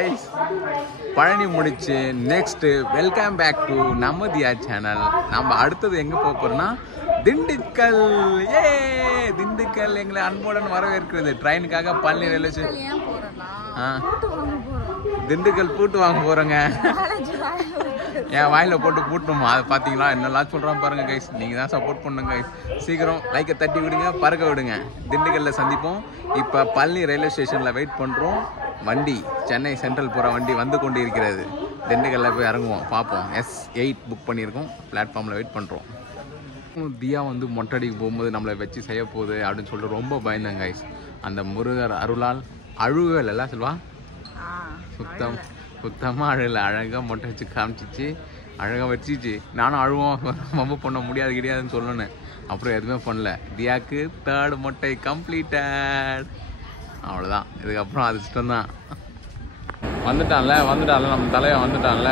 Guys, Palani முடிச்சு next welcome back to நம்ம தியா channel. நம்ம அடுத்தது எங்க போறோம்னா திண்டுக்கல். ஏ திண்டுக்கல் எங்களை அன்புடன் வரவேற்கிறது. ட்ரெயினுக்காக பழனி ரயில்வே ஸ்டேஷன் திண்டுக்கல் பூட்டு வாங்க போறோங்க. என் வாயில போட்டு பூட்டணுமா அதை பார்த்தீங்களா? என்னெல்லாம் சொல்கிறோம் பாருங்க கைஸ். நீங்கள் தான் சப்போர்ட் பண்ணுங்க கைஸ். சீக்கிரம் லைக்கை தட்டி விடுங்க, பறக்க விடுங்க. திண்டுக்கல்லில் சந்திப்போம். இப்போ பழனி ரயில்வே ஸ்டேஷனில் வெயிட் பண்ணுறோம். வண்டி சென்னை சென்ட்ரல் போகிற வண்டி வந்து கொண்டு இருக்கிறது. திண்டுக்கல்லில் போய் இறங்குவோம், பார்ப்போம். S8 புக் பண்ணியிருக்கோம். பிளாட்ஃபார்மில் வெயிட் பண்ணுறோம். தியா வந்து மொட்டடிக்கு போகும்போது நம்மளை வச்சு செய்ய போகுது அப்படின்னு சொல்லிட்டு ரொம்ப பயந்தேன் கைஸ். அந்த முருகர் அருளால் அழுகல் எல்லாம் சொல்வா சுத்தமாக அழகில் அழகாக மொட்டை வச்சு காமிச்சிச்சு, அழகாக வச்சிச்சு. நானும் அழுவோம் ரொம்ப பண்ண முடியாது கிடையாதுன்னு சொல்லணும். அப்புறம் எதுவுமே பண்ணல. தியாக்கு 3rd மொட்டை கம்ப்ளீட்டட். அவ்வளோதான். இதுக்கப்புறம் அது இஷ்டம் தான். வந்துட்டான்ல நம்ம தலைவன் வந்துட்டான்ல.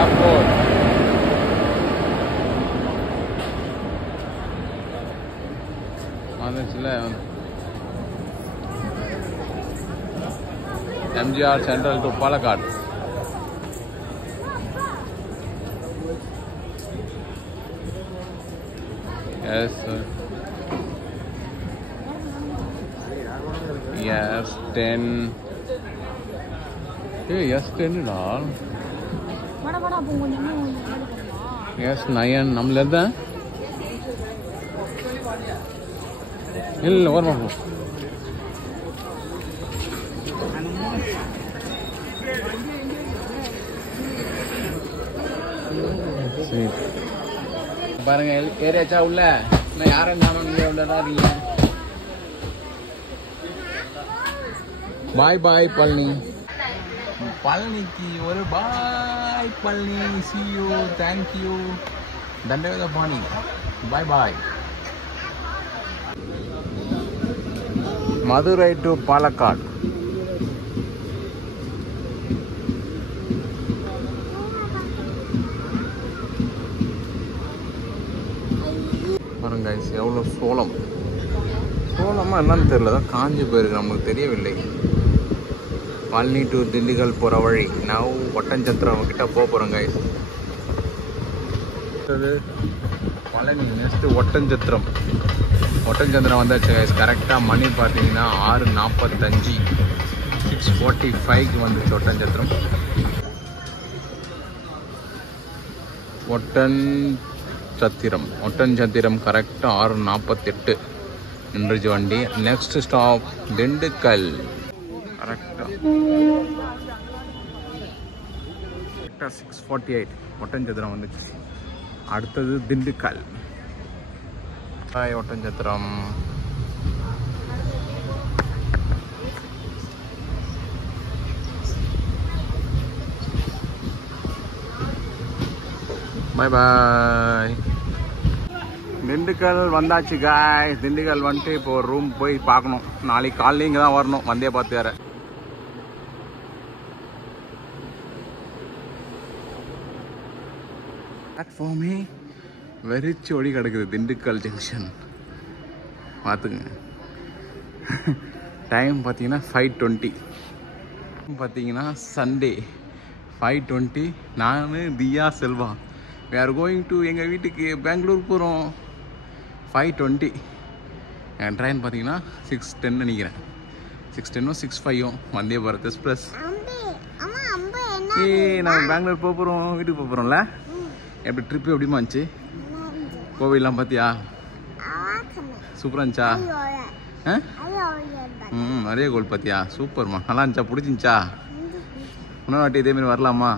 ஏர்போர்ட் வந்துச்சுல. MGR Central to Palakkad. Yes sir. Yes 10. Hey yes 10 da. Vada pongonja. Yes 9 namla irda. Illa varma po. பாருங்க ஏரியாச்சா உள்ள. நான் யாரும் உள்ளதான். பாய் பாய் பழனி. பழனிக்கு ஒரு பாய் Palani. see you, thank you, தண்டவேத பாணி. பாய் பாய். மதுரை டு பாலக்காடு. பாருங்க guys, எவ்வளோ சோளமா என்னன்னு தெரியல, தான் காஞ்சி போயிருக்கு, நமக்கு தெரியவில்லை. பழனி டு திண்டுக்கல் போகிற வழி. நான் ஒட்டஞ்சத்திரம் கிட்ட போகிறோம் guys. பழனி நெக்ஸ்ட்டு ஒட்டஞ்சத்திரம் வந்தாச்சு guys. கரெக்டாக மணி பார்த்தீங்கன்னா 6:45, 6:45க்கு வந்துச்சு ஒட்டஞ்சத்திரம். ஒட்டஞ்சத்திரம் கரெக்டாக 6:48 நின்றுச்சு வண்டி. Next stop Dindigul. கரெக்டாக 6:48 ஒட்டஞ்சத்திரம் வந்துச்சு. அடுத்தது திண்டுக்கல். ஒட்டஞ்சத்திரம். பாய் பாய். திண்டுக்கல் வந்தாச்சு காய். திண்டுக்கல் வந்துட்டு இப்போ ஒரு ரூம் போய் பார்க்கணும். நாளைக்கு காலையில் இங்கே தான் வரணும். வந்தே பார்த்து வேற. பிளாட்ஃபார்மே வெறிச்சு ஒளி கிடக்குது. திண்டுக்கல் ஜங்ஷன் பார்த்துக்குங்க. டைம் பார்த்தீங்கன்னா 5:20. பார்த்தீங்கன்னா சண்டே 5:20. நான் தியா Selva we are going to எங்கள் வீட்டுக்கு பெங்களூர் போகிறோம். 5:20. என் ட்ரெயின் பார்த்தீங்கன்னா 6:10 நினைக்கிறேன். 6:10 6:05 வந்தே பாரத் எக்ஸ்பிரஸ். நாங்கள் பெங்களூர் போகிறோம், வீட்டுக்கு போகிறோம்ல. எப்படி ட்ரிப்பு எப்படிமா இருந்துச்சு? கோவில்லாம் பார்த்தியா? சூப்பராக இருந்துச்சா? நிறைய கோவில் பார்த்தியா? சூப்பர்மா. நல்லா இருந்துச்சா? பிடிச்சிருந்துச்சா? இன்னொரு வாட்டி இதேமாரி வரலாமா?